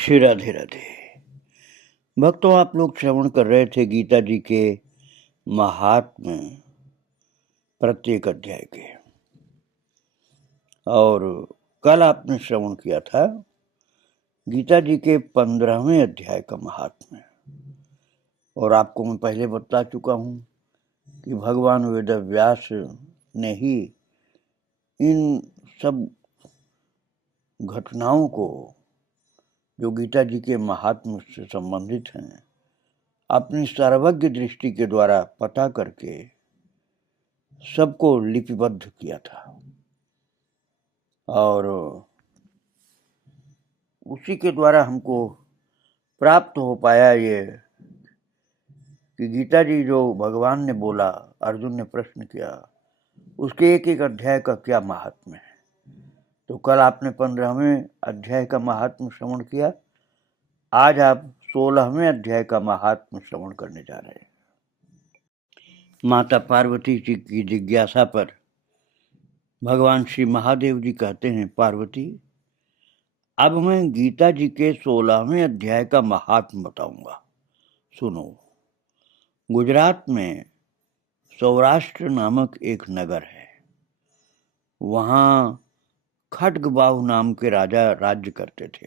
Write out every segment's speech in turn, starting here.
श्री राधे राधे। भक्तों, आप लोग श्रवण कर रहे थे गीता जी के महात्म्य प्रत्येक अध्याय के, और कल आपने श्रवण किया था गीता जी के 15वें अध्याय का महात्म्य। और आपको मैं पहले बता चुका हूं कि भगवान वेद व्यास ने ही इन सब घटनाओं को जो गीता जी के महात्म्य से संबंधित हैं अपनी सर्वज्ञ दृष्टि के द्वारा पता करके सबको लिपिबद्ध किया था। और उसी के द्वारा हमको प्राप्त हो पाया ये कि गीता जी जो भगवान ने बोला, अर्जुन ने प्रश्न किया, उसके एक एक अध्याय का क्या महात्म्य है। तो कल आपने 15वें अध्याय का महात्म्य श्रवण किया, आज आप 16वें अध्याय का महात्म्य श्रवण करने जा रहे हैं। माता पार्वती जी की जिज्ञासा पर भगवान श्री महादेव जी कहते हैं, पार्वती, अब मैं गीता जी के 16वें अध्याय का महात्म्य बताऊंगा, सुनो। गुजरात में सौराष्ट्र नामक एक नगर है। वहां खड्गबाहु नाम के राजा राज्य करते थे,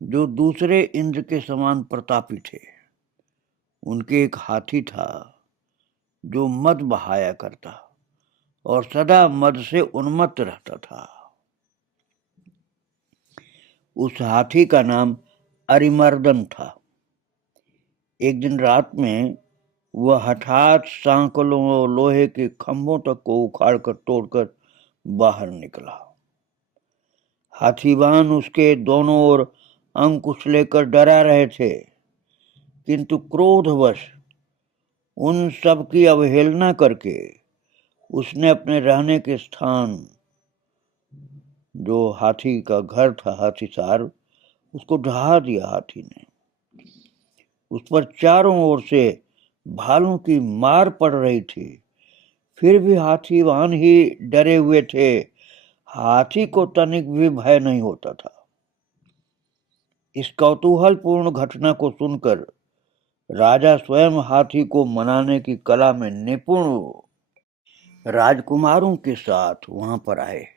जो दूसरे इंद्र के समान प्रतापी थे। उनके एक हाथी था जो मद बहाया करता और सदा मद से उन्मत्त रहता था। उस हाथी का नाम अरिमर्दन था। एक दिन रात में वह हठात सैकड़ों लोहे के खंभों तक को उखाड़कर तोड़कर बाहर निकला। हाथीवान उसके दोनों ओर अंकुश लेकर डरा रहे थे, किंतु क्रोधवश उन सब की अवहेलना करके उसने अपने रहने के स्थान, जो हाथी का घर था, हाथीसार, उसको ढहा दिया। हाथी ने उस पर चारों ओर से भालों की मार पड़ रही थी, फिर भी हाथीवान ही डरे हुए थे। हाथी को तनिक भी भय नहीं होता था। इस कौतूहलपूर्ण घटना को सुनकर राजा स्वयं हाथी को मनाने की कला में निपुण राजकुमारों के साथ वहां पर आए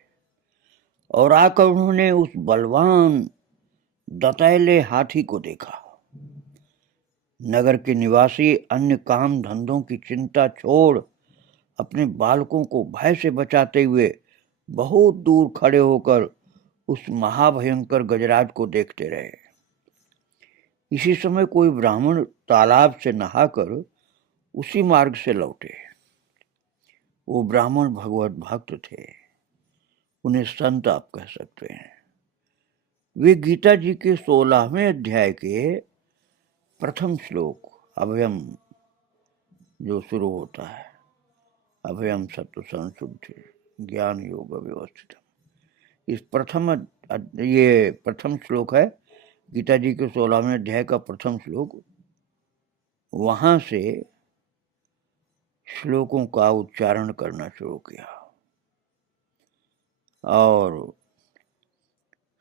और आकर उन्होंने उस बलवान दंतैले हाथी को देखा। नगर के निवासी अन्य काम धंधों की चिंता छोड़ अपने बालकों को भय से बचाते हुए बहुत दूर खड़े होकर उस महाभयंकर गजराज को देखते रहे। इसी समय कोई ब्राह्मण तालाब से नहाकर उसी मार्ग से लौटे। वो ब्राह्मण भगवत भक्त थे, उन्हें संत आप कह सकते हैं। वे गीता जी के 16वें अध्याय के प्रथम श्लोक अभयम जो शुरू होता है, अभयम सत्व संशुद्धि ज्ञान योग व्यवस्थित, इस प्रथम श्लोक है गीता जी के 16वें अध्याय का प्रथम श्लोक। वहां से श्लोकों का उच्चारण करना शुरू किया और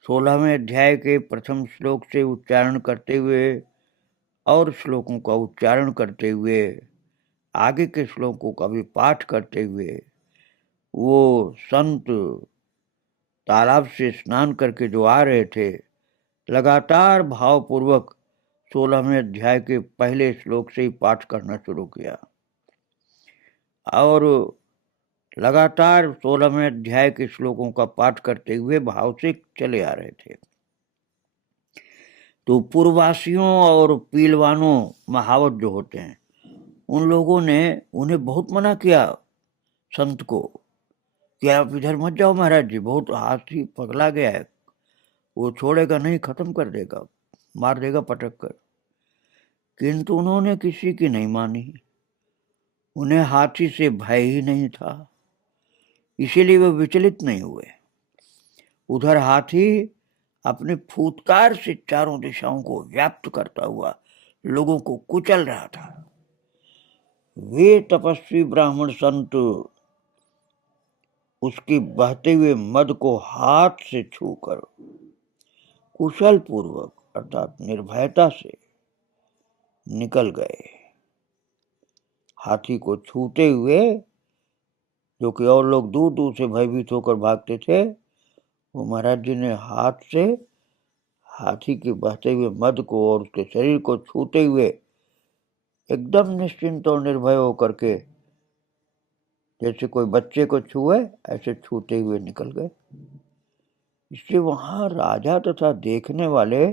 16वें अध्याय के प्रथम श्लोक से उच्चारण करते हुए और श्लोकों का उच्चारण करते हुए आगे के श्लोकों का भी पाठ करते हुए वो संत तालाब से स्नान करके जो आ रहे थे, लगातार भावपूर्वक 16वें अध्याय के पहले श्लोक से ही पाठ करना शुरू किया और लगातार 16वें अध्याय के श्लोकों का पाठ करते हुए भाव से चले आ रहे थे। तो पूर्ववासियों और पीलवानों महावत जो होते हैं, उन लोगों ने उन्हें बहुत मना किया संत को कि आप इधर मत जाओ महाराज जी, बहुत हाथी पगला गया है, वो छोड़ेगा नहीं, खत्म कर देगा, मार देगा पटक कर। किंतु उन्होंने किसी की नहीं मानी। उन्हें हाथी से भय ही नहीं था, इसीलिए वे विचलित नहीं हुए। उधर हाथी अपने फूत्कार से चारों दिशाओं को व्याप्त करता हुआ लोगों को कुचल रहा था। वे तपस्वी ब्राह्मण संत उसके बहते हुए मद को हाथ से छूकर कुशल पूर्वक अर्थात निर्भयता से निकल गए। हाथी को छूते हुए, जो कि और लोग दूर दूर से भयभीत होकर भागते थे, वो महाराज जी ने हाथ से हाथी के बहते हुए मद को और उसके शरीर को छूते हुए एकदम निश्चिंत और निर्भय होकर के, जैसे कोई बच्चे को छुए ऐसे छूते हुए निकल गए। इससे वहां राजा तथा देखने वाले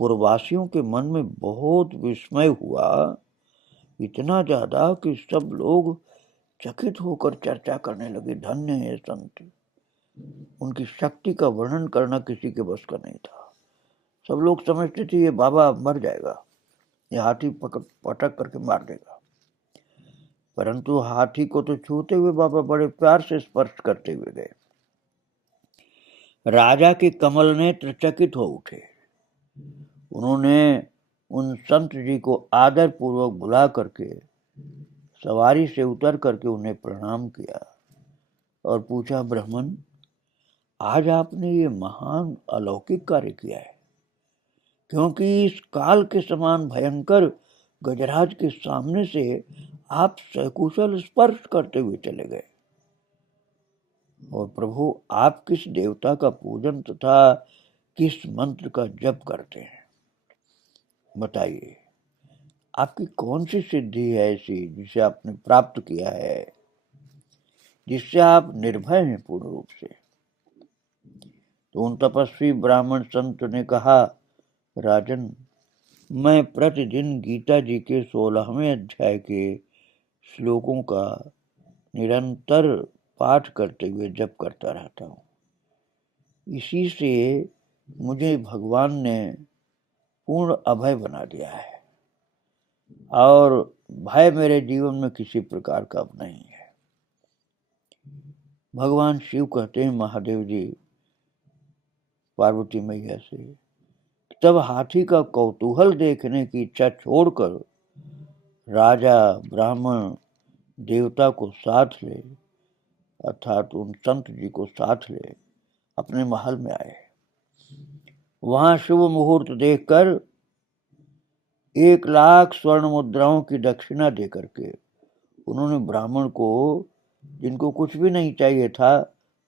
पूर्ववासियों के मन में बहुत विस्मय हुआ, इतना ज्यादा कि सब लोग चकित होकर चर्चा करने लगे, धन्य है संत, उनकी शक्ति का वर्णन करना किसी के बस का नहीं था। सब लोग समझते थे ये बाबा मर जाएगा, ये हाथी पटक करके मार देगा, परंतु हाथी को तो छूते हुए बाबा बड़े प्यार से स्पर्श करते हुए गए। राजा के कमल नेत्र चकित हो उठे। उन्होंने उन संत जी को आदर पूर्वक बुला करके सवारी से उतर करके उन्हें प्रणाम किया और पूछा, ब्राह्मण, आज आपने ये महान अलौकिक कार्य किया है, क्योंकि इस काल के समान भयंकर गजराज के सामने से आप सकुशल स्पर्श करते हुए चले गए। और प्रभु, आप किस देवता का पूजन तथा किस मंत्र का जप करते हैं, बताइए। आपकी कौन सी सिद्धि है ऐसी जिसे आपने प्राप्त किया है, जिससे आप निर्भय हैं पूर्ण रूप से। तो उन तपस्वी ब्राह्मण संत ने कहा, राजन, मैं प्रतिदिन गीता जी के 16वें अध्याय के श्लोकों का निरंतर पाठ करते हुए जप करता रहता हूँ। इसी से मुझे भगवान ने पूर्ण अभय बना दिया है और भय मेरे जीवन में किसी प्रकार का अब नहीं है। भगवान शिव कहते हैं महादेव जी पार्वती मैया से, तब हाथी का कौतूहल देखने की इच्छा छोड़कर राजा ब्राह्मण देवता को साथ ले, अर्थात उन संत जी को साथ ले अपने महल में आए। वहां शुभ मुहूर्त देखकर 1,00,000 स्वर्ण मुद्राओं की दक्षिणा देकर के उन्होंने ब्राह्मण को, जिनको कुछ भी नहीं चाहिए था,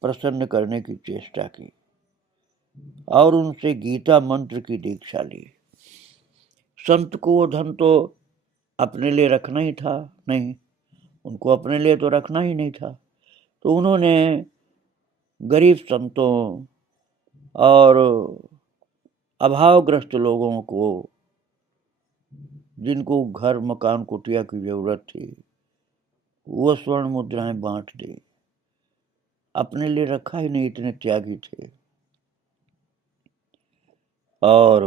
प्रसन्न करने की चेष्टा की और उनसे गीता मंत्र की दीक्षा ली। संत को वो धन तो अपने लिए रखना ही था नहीं, उनको अपने लिए तो रखना ही नहीं था। तो उन्होंने गरीब संतों और अभावग्रस्त लोगों को, जिनको घर मकान कुटिया की जरूरत थी, वो स्वर्ण मुद्राएं बांट दी। अपने लिए रखा ही नहीं, इतने त्यागी थे। और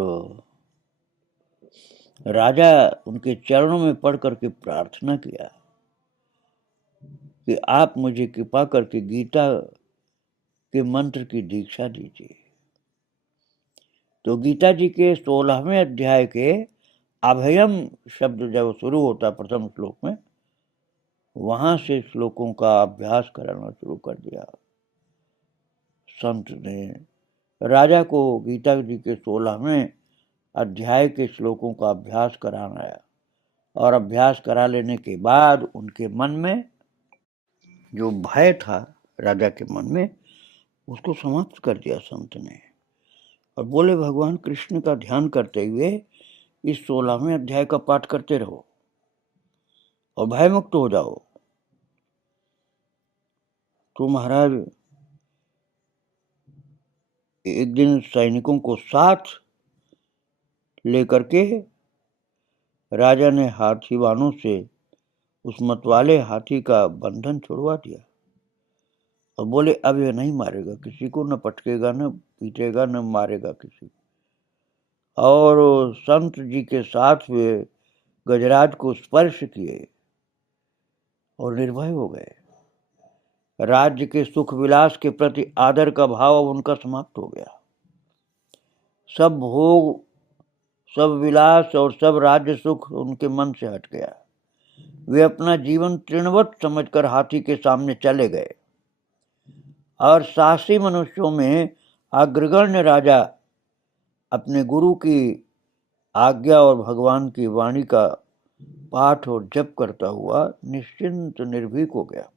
राजा उनके चरणों में पड़ करके प्रार्थना किया कि आप मुझे कृपा करके गीता के मंत्र की दीक्षा दीजिए। तो गीता जी के 16वें अध्याय के अभयम शब्द जब शुरू होता प्रथम श्लोक में, वहां से श्लोकों का अभ्यास कराना शुरू कर दिया। संत ने राजा को गीता जी के 16वें अध्याय के श्लोकों का अभ्यास कराना है और अभ्यास करा लेने के बाद उनके मन में जो भय था राजा के मन में, उसको समाप्त कर दिया संत ने और बोले, भगवान कृष्ण का ध्यान करते हुए इस 16वें अध्याय का पाठ करते रहो और भय मुक्त हो जाओ। तो महाराज एक दिन सैनिकों को साथ लेकर के राजा ने हाथीवानों से उस मतवाले हाथी का बंधन छुड़वा दिया और बोले, अब ये नहीं मारेगा किसी को, न पटकेगा, न पीटेगा, न मारेगा किसी को। और संत जी के साथ वे गजराज को स्पर्श किए और निर्भय हो गए। राज्य के सुख विलास के प्रति आदर का भाव अब उनका समाप्त हो गया। सब भोग, सब विलास और सब राज्य सुख उनके मन से हट गया। वे अपना जीवन तृणवत समझकर हाथी के सामने चले गए और साहसी मनुष्यों में अग्रगण्य राजा अपने गुरु की आज्ञा और भगवान की वाणी का पाठ और जप करता हुआ निश्चिंत निर्भीक हो गया।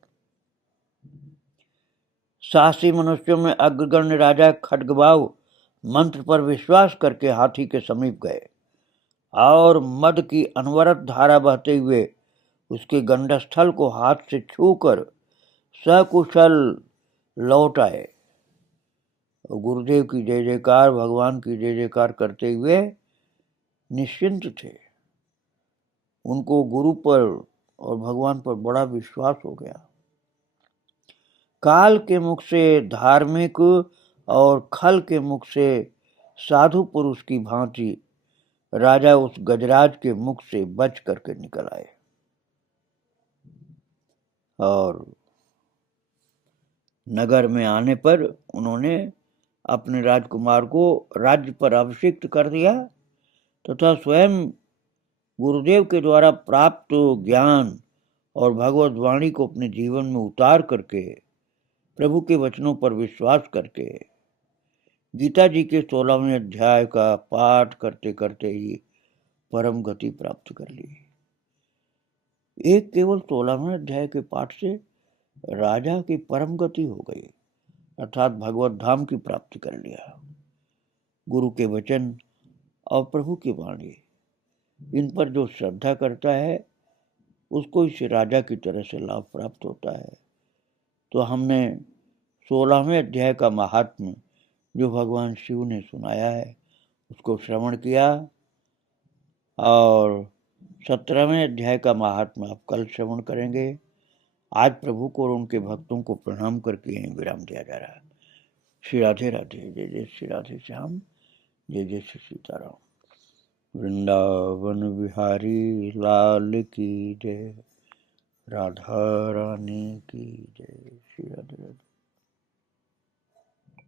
साहसी मनुष्यों में अग्रगण्य राजा खड्गबाहु मंत्र पर विश्वास करके हाथी के समीप गए और मद की अनवरत धारा बहते हुए उसके गंडस्थल को हाथ से छूकर सकुशल लौट आए। गुरुदेव की जय जयकार, भगवान की जय जयकार करते हुए निश्चिंत थे। उनको गुरु पर और भगवान पर बड़ा विश्वास हो गया। काल के मुख से धार्मिक और खल के मुख से साधु पुरुष की भांति राजा उस गजराज के मुख से बच करके निकल आए और नगर में आने पर उन्होंने अपने राजकुमार को राज्य पर अभिषिक्त कर दिया तथा स्वयं गुरुदेव के द्वारा प्राप्त ज्ञान और भगवत वाणी को अपने जीवन में उतार करके प्रभु के वचनों पर विश्वास करके गीता जी के 16वें अध्याय का पाठ करते करते ही परम गति प्राप्त कर ली। एक केवल 16वें अध्याय के पाठ से राजा की परम गति हो गई, अर्थात भगवत धाम की प्राप्ति कर लिया। गुरु के वचन और प्रभु की वाणी, इन पर जो श्रद्धा करता है उसको इस राजा की तरह से लाभ प्राप्त होता है। तो हमने 16वें अध्याय का महात्म्य जो भगवान शिव ने सुनाया है उसको श्रवण किया और 17वें अध्याय का महात्म्य आप कल श्रवण करेंगे। आज प्रभु को और उनके भक्तों को प्रणाम करके यहीं विराम दिया जा रहा है। श्री राधे राधे। जय जय श्री राधे श्याम, जय जय श्री सीताराम। वृंदावन बिहारी लाल की जय, राधा रानी की जय। श्री राधे राधे।